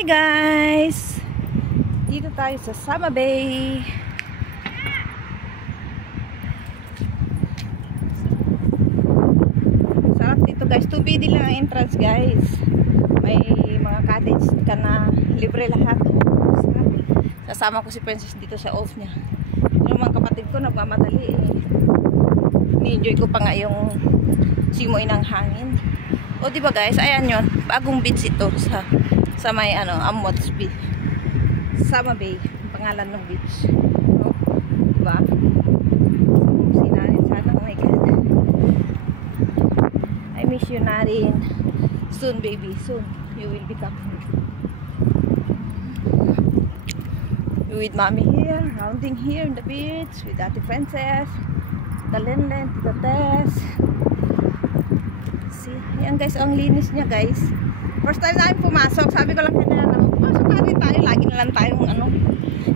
Hi guys! Dito tayo sa Sama Bay. Sarap dito guys. 2PD lang ang entrance guys. May mga cottage ka na libre lahat. Sarap. Sasama ko si Princess dito sa off niya. Yung mga kapatid ko nagmamadali eh. Ni-enjoy ko pa nga yung simoy ng hangin. O diba guys, ayan yun. Bagong beach ito sa may Amots Beach. Sama Bay, ang pangalan ng beach. O, diba? Sinarin sana, oh my god. I miss you Narin. Soon baby, soon. You will be coming. You with mommy here, rounding here in the beach with Ate Princess, the Lenlen, the Tess. See, yan guys, ang linis niya guys. First time namin pumasok, sabi ko lang kanya na pumasok na rin tayo, lagi na lang tayong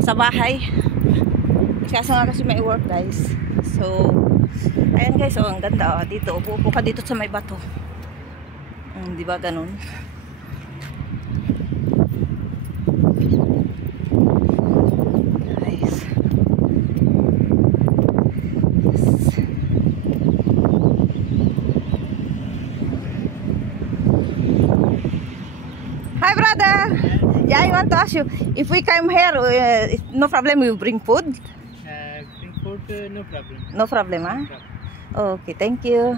sa bahay. Kaso nga kasi may work guys. So, ayan guys, oh, ang ganda oh, dito, upo ka dito sa may bato. Di ba ganun? Nice. Hi brother. Yeah, I want to ask you if we come here, no problem. We bring food. Bring food, no problem. No problem, ah? No problem. Okay, thank you.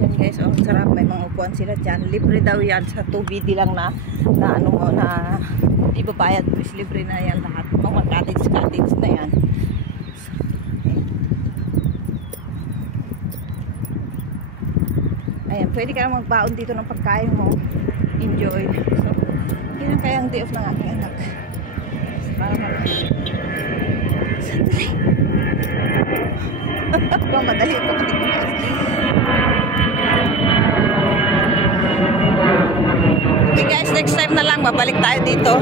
Diyan guys, oh, sarap. May mga upuan sila dyan. Libre daw yan sa 2BD lang na ibabayad. Please, libre na yan lahat. Mga cottage na yan. Ayan, pwede ka lang magbaon dito ng pagkain mo. Enjoy. So, yun ang kayang day off ng aking anak. Para sandali. Madali ito katigas. Okay guys, next time na lang babalik tayo dito.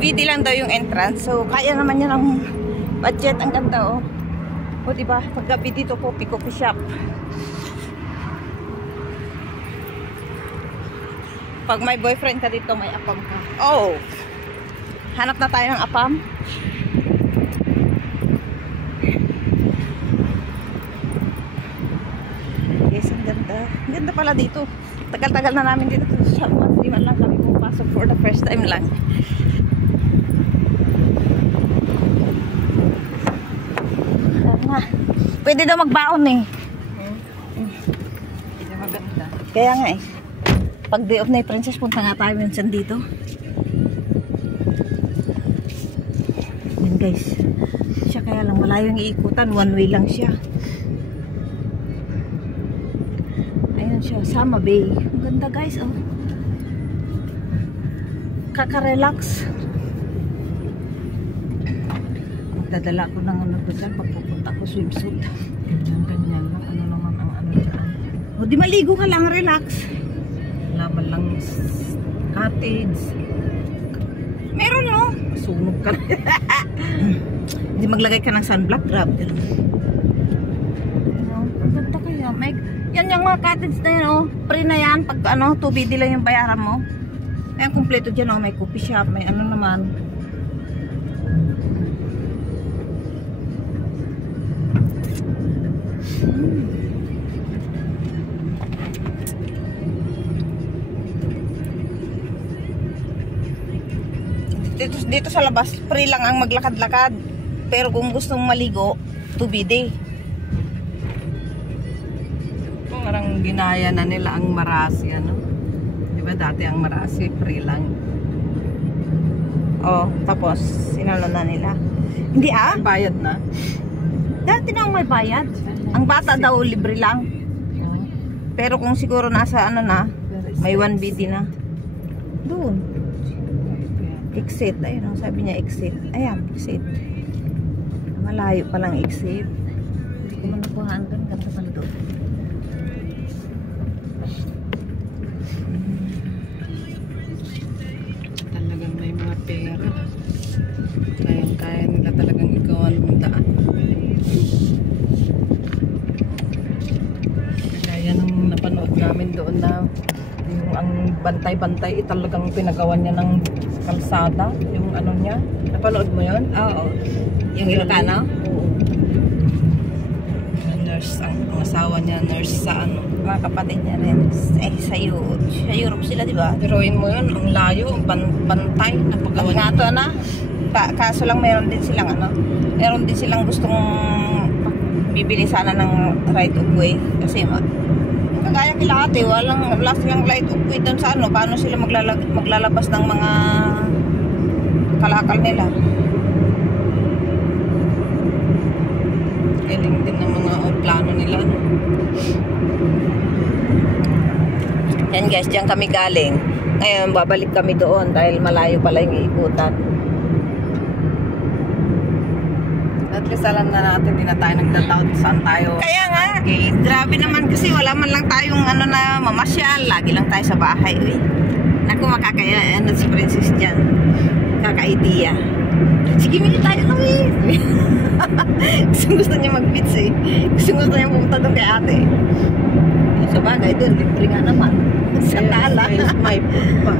VD lang daw yung entrance. So, kaya naman yan ang budget. Ang ganda, oh. O, diba? Paggabi dito, coffee shop. Pag may boyfriend ka dito, may apam ka. Oh! Hanap na tayo ng apam. Yes, ang ganda. Ang ganda pala dito. Tagal-tagal na namin dito sa shop. Hindi man lang kami pumapasok for the first time lang. Pwede daw magbaon eh. Hindi maganda. Kaya nga eh. Pag day off na Princess, punta nga tayo minsan dito. Yan guys. Siya kaya lang malayo yung iikutan. One way lang siya. Ayun siya. Sama Bay. Ang ganda guys oh. Kaka-relax. Magdadala ko ng ko dyan pag pupunta ko swimsuit. Ganyan lang. Ano naman ang dyan? O di maligo ka lang, relax. Laban lang cottage. Meron no? Sunog ka. Hindi maglagay ka ng sunblock, grab. Ang ganda kaya. Yan yung mga cottage na yan oh. Free na yan. Pag 2BD lang yung bayaran mo. Ayan, kumpleto dyan oh. May coffee shop, may ano naman. Dito sa labas, free lang ang maglakad-lakad. Pero kung gustong maligo, 2BD. Parang ginaya na nila ang Marasi, ano? Diba dati ang Marasi, free lang. Oh, tapos, sinalo na nila. Hindi ah? Bayad na. Dati na may bayad. Ang bata daw, libre lang. Pero kung siguro nasa na, may 1BD na. Doon. Exit. Ayun, sabi niya exit. Ayan, exit. Malayo palang exit. Hindi ko man nakuhaan doon. Ganda pa na doon. Talagang may mga pera. Kaya nila talagang ikawan daan. Kaya nung napanood namin doon na yung ang bantay-bantay talagang pinagawan niya ng kalsada, yung ano niya. Napanood mo yun? Oo. Yung Ilocano? Oo. Nurse, ang asawa niya, nurse sa ano. Mga kapatid niya rin. Sa Europe sila, di ba? Biruin mo yun, ang layo, ang bantay na paggawa Nga to na. Kaso lang meron din silang meron din silang gustong bibili sana ng right of way. Kasi kagaya kila ate, wala silang right of way doon sa ano. Paano sila maglalabas ng mga kalakal nila? Galing din ng mga plano nila. Yan guys, diyan kami galing. Ngayon, babalik kami doon dahil malayo pala yung iikutan. At least alam na natin, hindi na tayo nagdataot saan tayo. Kaya nga, grabe naman kasi wala man lang tayong na mamasyal. Lagi lang tayo sa bahay. Uy. Naku, makakaya. Ano si Princess dyan? Kaka-idea. Sige, mili tayo kami. Gusto niya mag-beach eh. Gusto niya pumunta doon kay ate. Sa bagay doon, libre nga naman. Sa tala. May food pa.